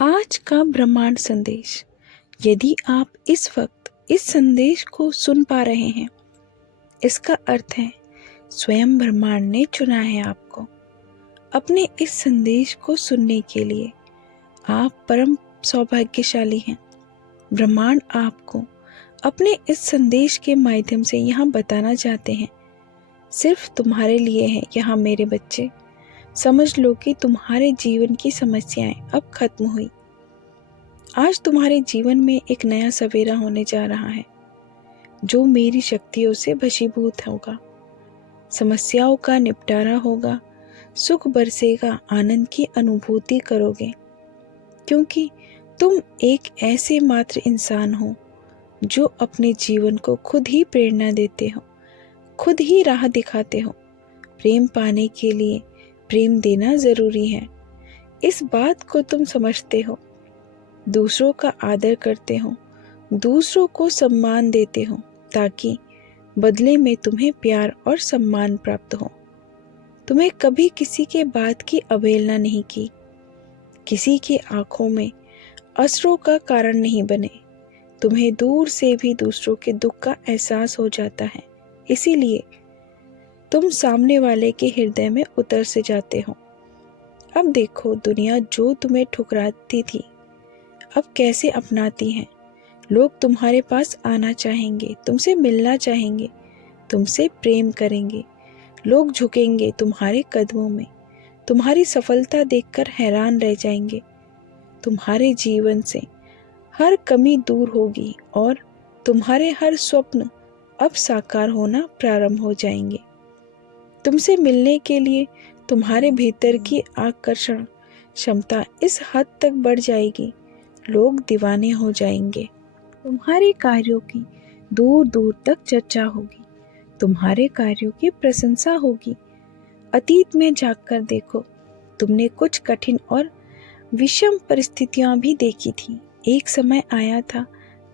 आज का ब्रह्मांड संदेश। यदि आप इस वक्त इस संदेश को सुन पा रहे हैं, इसका अर्थ है स्वयं ब्रह्मांड ने चुना है आपको अपने इस संदेश को सुनने के लिए। आप परम सौभाग्यशाली हैं। ब्रह्मांड आपको अपने इस संदेश के माध्यम से यहाँ बताना चाहते हैं, सिर्फ तुम्हारे लिए है यहाँ मेरे बच्चे। समझ लो कि तुम्हारे जीवन की समस्याएं अब खत्म हुई। आज तुम्हारे जीवन में एक नया सवेरा होने जा रहा है जो मेरी शक्तियों से वशीभूत होगा। समस्याओं का निपटारा होगा, सुख बरसेगा, आनंद की अनुभूति करोगे, क्योंकि तुम एक ऐसे मात्र इंसान हो जो अपने जीवन को खुद ही प्रेरणा देते हो, खुद ही राह दिखाते हो। प्रेम पाने के लिए प्रेम देना जरूरी है, इस बात को तुम समझते हो। दूसरों का आदर करते हो, दूसरों को सम्मान देते हो, ताकि बदले में तुम्हें प्यार और सम्मान प्राप्त हो। तुम्हें कभी किसी के बात की अवहेलना नहीं की, किसी की आंखों में अश्रों का कारण नहीं बने। तुम्हें दूर से भी दूसरों के दुख का एहसास हो जाता है, इसीलिए तुम सामने वाले के हृदय में उतर से जाते हो। अब देखो, दुनिया जो तुम्हें ठुकराती थी अब कैसे अपनाती है। लोग तुम्हारे पास आना चाहेंगे, तुमसे मिलना चाहेंगे, तुमसे प्रेम करेंगे। लोग झुकेंगे तुम्हारे कदमों में, तुम्हारी सफलता देखकर हैरान रह जाएंगे। तुम्हारे जीवन से हर कमी दूर होगी और तुम्हारे हर स्वप्न अब साकार होना प्रारंभ हो जाएंगे। तुमसे मिलने के लिए तुम्हारे भीतर की आकर्षण क्षमता इस हद तक बढ़ जाएगी, लोग दीवाने हो जाएंगे। तुम्हारे कार्यों की दूर दूर तक चर्चा होगी, तुम्हारे कार्यों की प्रशंसा होगी। अतीत में जाकर देखो, तुमने कुछ कठिन और विषम परिस्थितियां भी देखी थी। एक समय आया था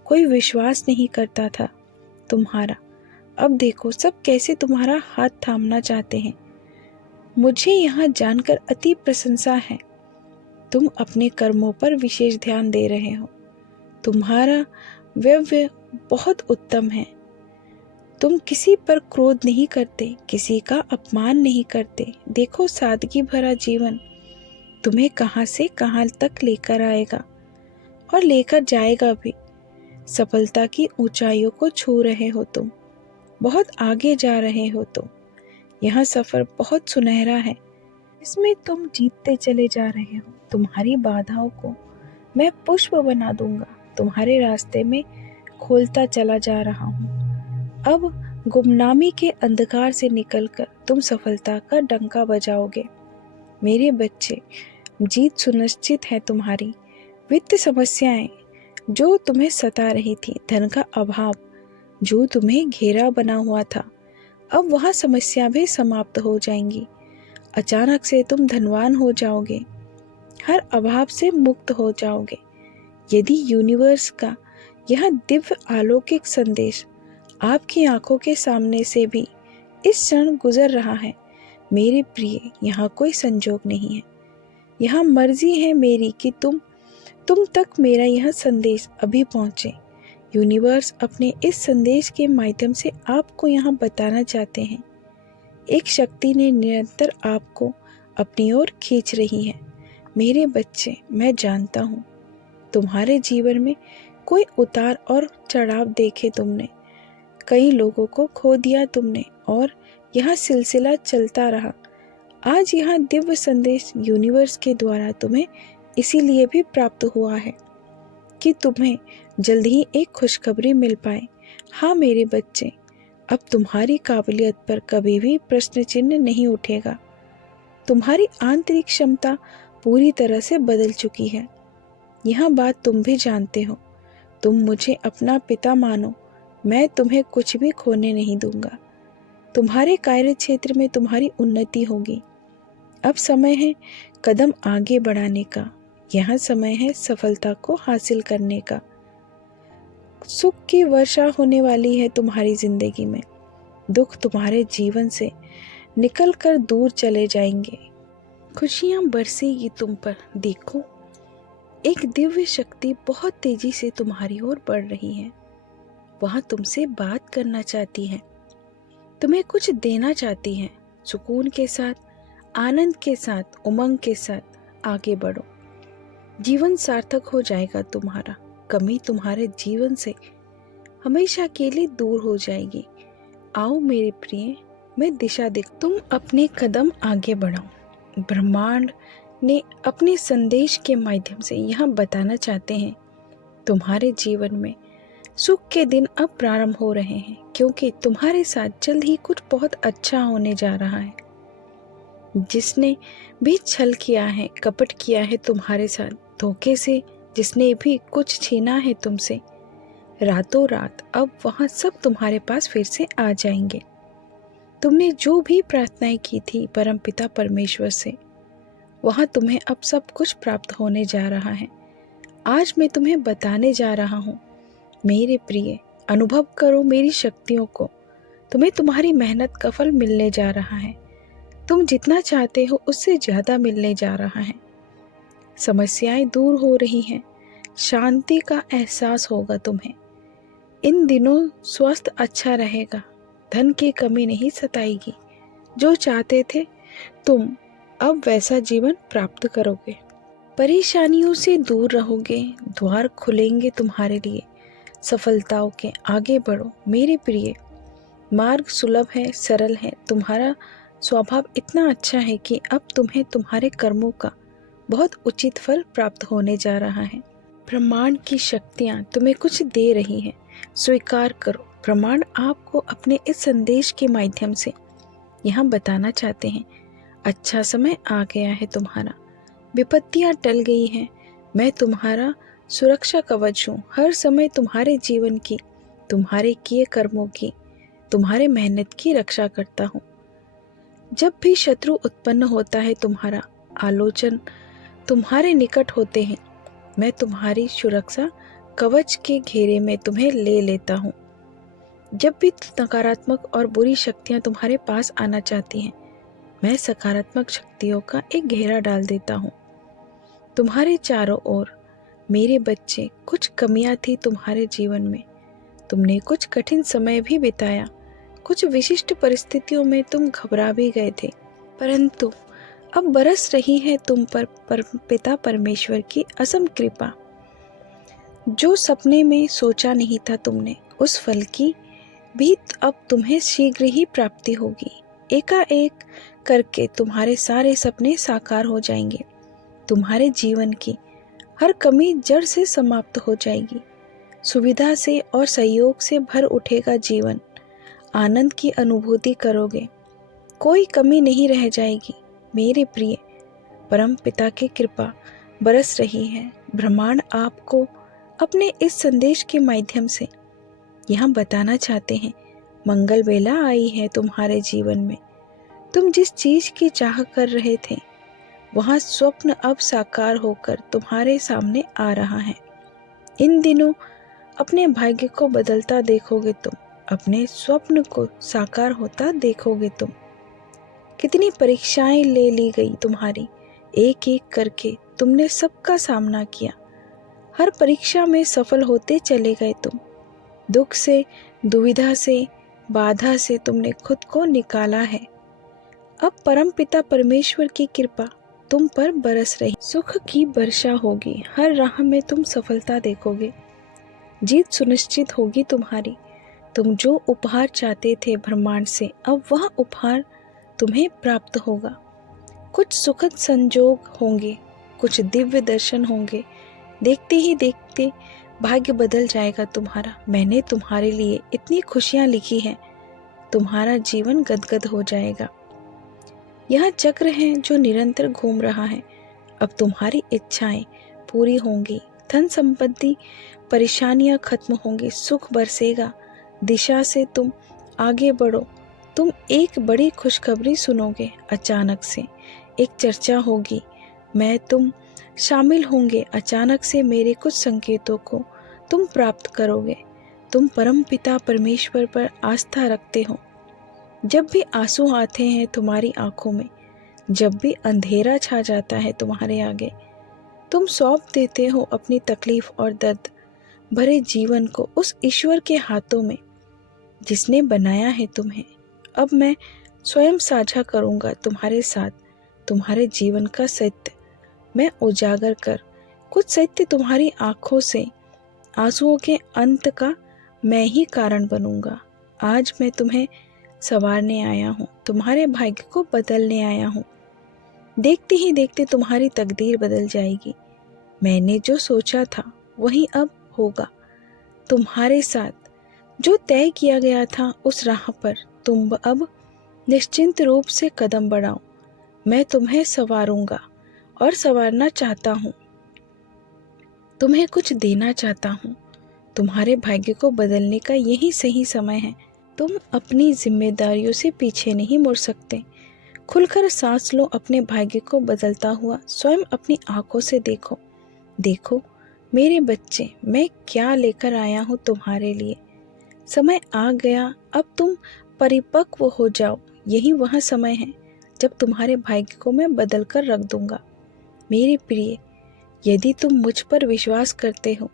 कोई विश्वास नहीं करता था तुम्हारा। अब देखो, सब कैसे तुम्हारा हाथ थामना चाहते हैं। मुझे यहाँ जानकर अति प्रशंसा है। तुम अपने कर्मों पर विशेष ध्यान दे रहे हो। तुम्हारा व्यवहार बहुत उत्तम है। तुम किसी पर क्रोध नहीं करते, किसी का अपमान नहीं करते। देखो, सादगी भरा जीवन तुम्हें कहाँ से कहाँ तक लेकर आएगा और लेकर जाएगा भी। सफलता की ऊंचाइयों को छू रहे हो तुम, बहुत आगे जा रहे हो तुम। यह सफर बहुत सुनहरा है, इसमें तुम जीतते चले जा रहे हो। तुम्हारी बाधाओं को मैं पुष्प बना दूंगा, तुम्हारे रास्ते में खोलता चला जा रहा हूँ। अब गुमनामी के अंधकार से निकलकर तुम सफलता का डंका बजाओगे। मेरे बच्चे, जीत सुनिश्चित है तुम्हारी। वित्त समस्याएं जो तुम्हें सता रही थी, धन का अभाव जो तुम्हें घेरा बना हुआ था, अब वह समस्या भी समाप्त हो जाएंगी। अचानक से तुम धनवान हो जाओगे, हर अभाव से मुक्त हो जाओगे। यदि यूनिवर्स का यह दिव्य अलौकिक संदेश आपकी आंखों के सामने से भी इस क्षण गुजर रहा है, मेरे प्रिय, यहाँ कोई संजोग नहीं है। यहाँ मर्जी है मेरी कि तुम तक मेरा यह संदेश अभी पहुँचे। यूनिवर्स अपने इस संदेश के माध्यम से आपको यहाँ बताना चाहते हैं, एक शक्ति ने निरंतर आपको अपनी ओर खींच रही है। मेरे बच्चे, मैं जानता हूँ तुम्हारे जीवन में कोई उतार और चढ़ाव देखे तुमने, कई लोगों को खो दिया तुमने, और यह सिलसिला चलता रहा। आज यह दिव्य संदेश यूनिवर्स के द्वारा तुम्हें इसीलिए भी प्राप्त हुआ है कि तुम्हें जल्द ही एक खुशखबरी मिल पाए। हाँ मेरे बच्चे, अब तुम्हारी काबिलियत पर कभी भी प्रश्न चिन्ह नहीं उठेगा। तुम्हारी आंतरिक क्षमता पूरी तरह से बदल चुकी है। यह बात तुम भी जानते हो। तुम मुझे अपना पिता मानो, मैं तुम्हें कुछ भी खोने नहीं दूंगा। तुम्हारे कार्य क्षेत्र में तुम्हारी उन्नति होगी। अब समय है कदम आगे बढ़ाने का, यह समय है सफलता को हासिल करने का। सुख की वर्षा होने वाली है तुम्हारी जिंदगी में। दुख तुम्हारे जीवन से निकलकर दूर चले जाएंगे, खुशियां बरसेगी तुम पर। देखो, एक दिव्य शक्ति बहुत तेजी से तुम्हारी ओर बढ़ रही है। वह तुमसे बात करना चाहती है, तुम्हें कुछ देना चाहती है। सुकून के साथ, आनंद के साथ, उमंग के साथ आगे बढ़ो। जीवन सार्थक हो जाएगा तुम्हारा। कमी तुम्हारे जीवन से हमेशा के लिए दूर हो जाएगी। आओ मेरे प्रिय, मैं दिशा दिख, तुम अपने कदम आगे बढ़ाओ। ब्रह्मांड ने अपने संदेश के माध्यम से यह बताना चाहते हैं, तुम्हारे जीवन में सुख के दिन अब प्रारंभ हो रहे हैं, क्योंकि तुम्हारे साथ जल्द ही कुछ बहुत अच्छा होने जा रहा है। जिसने भी छल किया है, कपट किया है तुम्हारे साथ, धोखे से जिसने भी कुछ छीना है तुमसे, रातों रात अब वहाँ सब तुम्हारे पास फिर से आ जाएंगे। तुमने जो भी प्रार्थनाएं की थी परमपिता परमेश्वर से, वहाँ तुम्हें अब सब कुछ प्राप्त होने जा रहा है। आज मैं तुम्हें बताने जा रहा हूँ, मेरे प्रिय, अनुभव करो मेरी शक्तियों को। तुम्हें तुम्हारी मेहनत का फल मिलने जा रहा है। तुम जितना चाहते हो उससे ज़्यादा मिलने जा रहा है। समस्याएं दूर हो रही हैं, शांति का एहसास होगा तुम्हें। इन दिनों स्वास्थ्य अच्छा रहेगा, धन की कमी नहीं सताएगी। जो चाहते थे तुम अब वैसा जीवन प्राप्त करोगे। परेशानियों से दूर रहोगे, द्वार खुलेंगे तुम्हारे लिए। सफलताओं के आगे बढ़ो मेरे प्रिय। मार्ग सुलभ है, सरल है। तुम्हारा स्वभाव इतना अच्छा है कि अब तुम्हें तुम्हारे कर्मों का बहुत उचित फल प्राप्त होने जा रहा है। ब्रह्मांड की शक्तियाँ तुम्हें कुछ दे रही हैं, स्वीकार करो। ब्रह्मांड आपको अपने इस संदेश के माध्यम से यहाँ बताना चाहते हैं, अच्छा समय आ गया है तुम्हारा। विपत्तियाँ टल गई हैं। मैं तुम्हारा सुरक्षा कवच हूँ। हर समय तुम्हारे जीवन की, तुम्हारे किए कर्मों की, तुम्हारे मेहनत की रक्षा करता हूँ। जब भी शत्रु उत्पन्न होता है, तुम्हारा आलोचन तुम्हारे निकट होते हैं, मैं तुम्हारी सुरक्षा कवच के घेरे में तुम्हें ले लेता हूँ। जब भी नकारात्मक और बुरी शक्तियाँ तुम्हारे पास आना चाहती हैं, मैं सकारात्मक शक्तियों का एक घेरा डाल देता हूँ। तुम्हारे चारों ओर मेरे बच्चे, कुछ कमियां थी तुम्हारे जीवन में। तुमने कुछ कठिन समय भी बिताया, कुछ विशिष्ट परिस्थितियों में तुम घबरा भी गए थे, परंतु अब बरस रही है तुम पर पिता परमेश्वर की असम कृपा। जो सपने में सोचा नहीं था तुमने, उस फल की भी अब तुम्हें शीघ्र ही प्राप्ति होगी। एकाएक करके तुम्हारे सारे सपने साकार हो जाएंगे। तुम्हारे जीवन की हर कमी जड़ से समाप्त हो जाएगी। सुविधा से और सहयोग से भर उठेगा जीवन। आनंद की अनुभूति करोगे, कोई कमी नहीं रह जाएगी। मेरे प्रिय, परम पिता की कृपा बरस रही है। ब्रह्मांड आपको अपने इस संदेश के माध्यम से यहाँ बताना चाहते हैं, मंगल बेला आई है तुम्हारे जीवन में। तुम जिस चीज की चाह कर रहे थे, वहाँ स्वप्न अब साकार होकर तुम्हारे सामने आ रहा है। इन दिनों अपने भाग्य को बदलता देखोगे तुम, अपने स्वप्न को साकार होता देखोगे तुम। कितनी परीक्षाएं ले ली गई तुम्हारी, एक एक करके तुमने सबका सामना किया। हर परीक्षा में सफल होते चले गए तुम। दुख से, दुविधा से, बाधा से तुमने खुद को निकाला है। अब परमपिता परमेश्वर की कृपा तुम पर बरस रही, सुख की वर्षा होगी। हर राह में तुम सफलता देखोगे, जीत सुनिश्चित होगी तुम्हारी। तुम जो उपहार चाहते थे ब्रह्मांड से, अब वह उपहार तुम्हें प्राप्त होगा। कुछ सुखद संजोग होंगे, कुछ दिव्य दर्शन होंगे। देखते ही देखते भाग्य बदल जाएगा तुम्हारा। मैंने तुम्हारे लिए इतनी खुशियां लिखी हैं, तुम्हारा जीवन गदगद हो जाएगा। यह चक्र है जो निरंतर घूम रहा है। अब तुम्हारी इच्छाएं पूरी होंगी, धन संपत्ति, परेशानियां खत्म होंगी, सुख बरसेगा। दिशा से तुम आगे बढ़ो। तुम एक बड़ी खुशखबरी सुनोगे। अचानक से एक चर्चा होगी, मैं तुम शामिल होंगे। अचानक से मेरे कुछ संकेतों को तुम प्राप्त करोगे। तुम परम पिता परमेश्वर पर आस्था रखते हो। जब भी आंसू आते हैं तुम्हारी आंखों में, जब भी अंधेरा छा जाता है तुम्हारे आगे, तुम सौंप देते हो अपनी तकलीफ और दर्द भरे जीवन को उस ईश्वर के हाथों में जिसने बनाया है तुम्हें। अब मैं स्वयं साझा करूंगा तुम्हारे साथ तुम्हारे जीवन का सत्य। मैं उजागर कर कुछ सत्य तुम्हारी आंखों से आंसुओं के अंत का मैं ही कारण बनूंगा। आज मैं तुम्हें संवारने आया हूँ, तुम्हारे भाग्य को बदलने आया हूँ। देखते ही देखते तुम्हारी तकदीर बदल जाएगी। मैंने जो सोचा था वही अब होगा तुम्हारे साथ। जो तय किया गया था उस राह पर तुम अब निश्चिंत रूप से कदम बढ़ाओ। मैं तुम्हें संवारूंगा और संवारना चाहता हूँ, तुम्हें कुछ देना चाहता हूँ। तुम्हारे भाग्य को बदलने का यही सही समय है। तुम अपनी जिम्मेदारियों से पीछे नहीं मुड़ सकते। खुलकर सांस लो, अपने भाग्य को बदलता हुआ स्वयं अपनी आंखों से देखो। देखो मेरे बच्चे, मैं क्या लेकर आया हूँ तुम्हारे लिए। समय आ गया, अब तुम परिपक्व हो जाओ। यही वह समय है जब तुम्हारे भाग्य को मैं बदल कर रख दूंगा। मेरे प्रिय, यदि तुम मुझ पर विश्वास करते हो,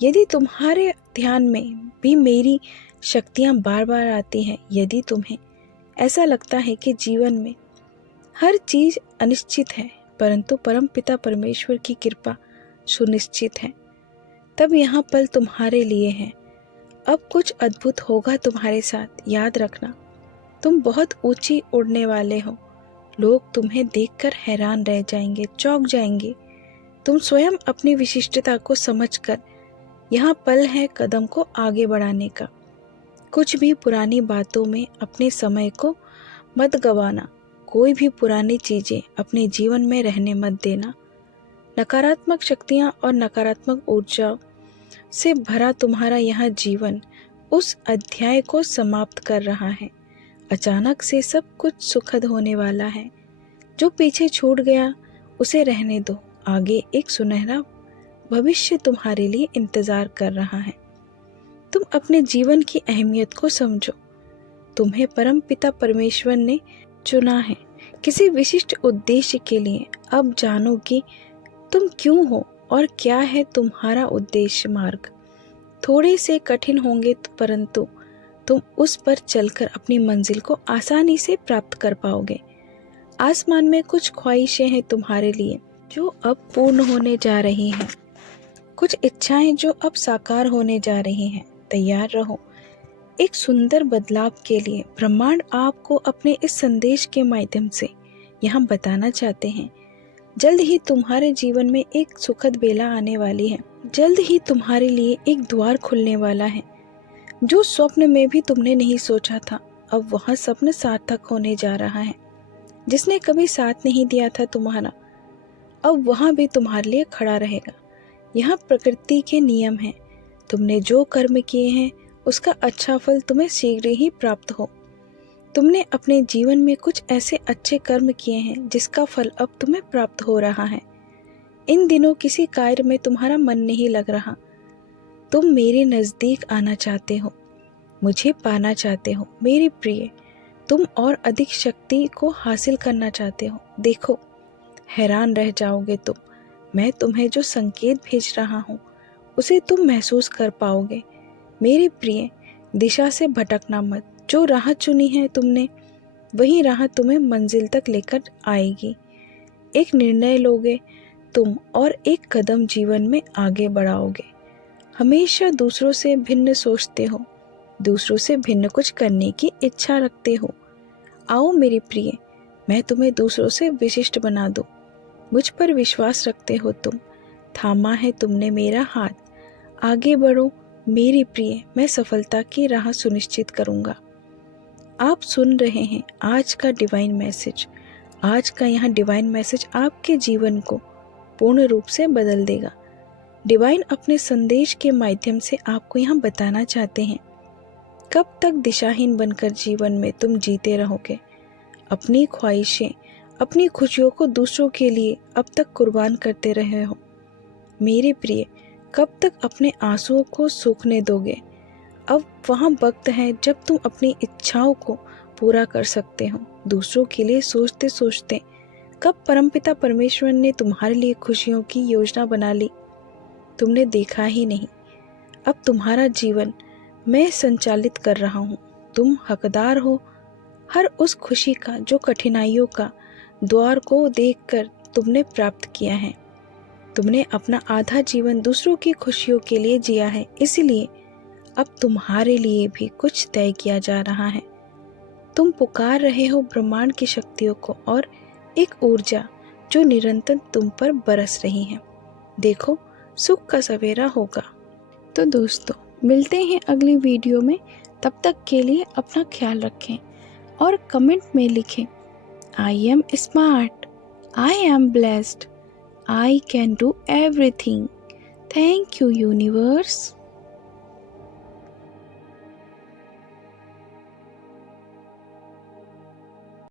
यदि तुम्हारे ध्यान में भी मेरी शक्तियाँ बार बार आती हैं, यदि तुम्हें ऐसा लगता है कि जीवन में हर चीज़ अनिश्चित है परंतु परमपिता परमेश्वर की कृपा सुनिश्चित है, तब यहाँ पल तुम्हारे लिए है। अब कुछ अद्भुत होगा तुम्हारे साथ। याद रखना, तुम बहुत ऊंची उड़ने वाले हो। लोग तुम्हें देखकर हैरान रह जाएंगे, चौंक जाएंगे। तुम स्वयं अपनी विशिष्टता को समझकर यहाँ पल है कदम को आगे बढ़ाने का। कुछ भी पुरानी बातों में अपने समय को मत गवाना। कोई भी पुरानी चीजें अपने जीवन में रहने मत देना। नकारात्मक शक्तियाँ और नकारात्मक ऊर्जा से भरा तुम्हारा यह जीवन उस अध्याय को समाप्त कर रहा है। अचानक से सब कुछ सुखद होने वाला है। जो पीछे छूट गया उसे रहने दो। आगे एक सुनहरा भविष्य तुम्हारे लिए इंतजार कर रहा है। तुम अपने जीवन की अहमियत को समझो। तुम्हें परम पिता परमेश्वर ने चुना है किसी विशिष्ट उद्देश्य के लिए। अब जानो कि तुम क्यों हो और क्या है तुम्हारा उद्देश्य। मार्ग थोड़े से कठिन होंगे परंतु तुम उस पर चलकर अपनी मंजिल को आसानी से प्राप्त कर पाओगे। आसमान में कुछ ख्वाहिशें हैं तुम्हारे लिए जो अब पूर्ण होने जा रही हैं। कुछ इच्छाएं जो अब साकार होने जा रही हैं। तैयार रहो एक सुंदर बदलाव के लिए। ब्रह्मांड आपको अपने इस संदेश के माध्यम से यहाँ बताना चाहते हैं, जल्द ही तुम्हारे जीवन में एक सुखद बेला आने वाली है। जल्द ही तुम्हारे लिए एक द्वार खुलने वाला है। जो स्वप्न में भी तुमने नहीं सोचा था, अब वह स्वप्न सार्थक होने जा रहा है। जिसने कभी साथ नहीं दिया था तुम्हारा, अब वहाँ भी तुम्हारे लिए खड़ा रहेगा। यहाँ प्रकृति के नियम हैं। तुमने जो कर्म किए हैं उसका अच्छा फल तुम्हें शीघ्र ही प्राप्त हो। तुमने अपने जीवन में कुछ ऐसे अच्छे कर्म किए हैं जिसका फल अब तुम्हें प्राप्त हो रहा है। इन दिनों किसी कार्य में तुम्हारा मन नहीं लग रहा। तुम मेरे नज़दीक आना चाहते हो, मुझे पाना चाहते हो। मेरे प्रिय, तुम और अधिक शक्ति को हासिल करना चाहते हो। देखो, हैरान रह जाओगे तुम। मैं तुम्हें जो संकेत भेज रहा हूँ उसे तुम महसूस कर पाओगे। मेरे प्रिय, दिशा से भटकना मत। जो राह चुनी है तुमने, वही राह तुम्हें मंजिल तक लेकर आएगी। एक निर्णय लोगे तुम और एक कदम जीवन में आगे बढ़ाओगे। हमेशा दूसरों से भिन्न सोचते हो, दूसरों से भिन्न कुछ करने की इच्छा रखते हो। आओ मेरे प्रिय, मैं तुम्हें दूसरों से विशिष्ट बना दूं। मुझ पर विश्वास रखते हो तुम, थामा है तुमने मेरा हाथ। आगे बढ़ो मेरे प्रिय, मैं सफलता की राह सुनिश्चित करूंगा। आप सुन रहे हैं आज का डिवाइन मैसेज। आज का यह डिवाइन मैसेज आपके जीवन को पूर्ण रूप से बदल देगा। डिवाइन अपने संदेश के माध्यम से आपको यहाँ बताना चाहते हैं, कब तक दिशाहीन बनकर जीवन में तुम जीते रहोगे। अपनी ख्वाहिशें, अपनी खुशियों को दूसरों के लिए अब तक कुर्बान करते रहे हो। मेरे प्रिय, कब तक अपने आंसुओं को सूखने दोगे। अब वहाँ वक्त है जब तुम अपनी इच्छाओं को पूरा कर सकते हो। दूसरों के लिए सोचते सोचते कब परमपिता परमेश्वर ने तुम्हारे लिए खुशियों की योजना बना ली, तुमने देखा ही नहीं। अब तुम्हारा जीवन मैं संचालित कर रहा हूँ। तुम हकदार हो हर उस खुशी का जो कठिनाइयों का द्वार को देखकर तुमने प्राप्त किया है। तुमने अपना आधा जीवन दूसरों की खुशियों के लिए जिया है, इसलिए अब तुम्हारे लिए भी कुछ तय किया जा रहा है। तुम पुकार रहे हो ब्रह्मांड की शक्तियों को और एक ऊर्जा जो निरंतर तुम पर बरस रही है। देखो, सुख का सवेरा होगा। तो दोस्तों, मिलते हैं अगली वीडियो में। तब तक के लिए अपना ख्याल रखें और कमेंट में लिखें, I am smart, I am blessed, I can do everything. Thank you, universe.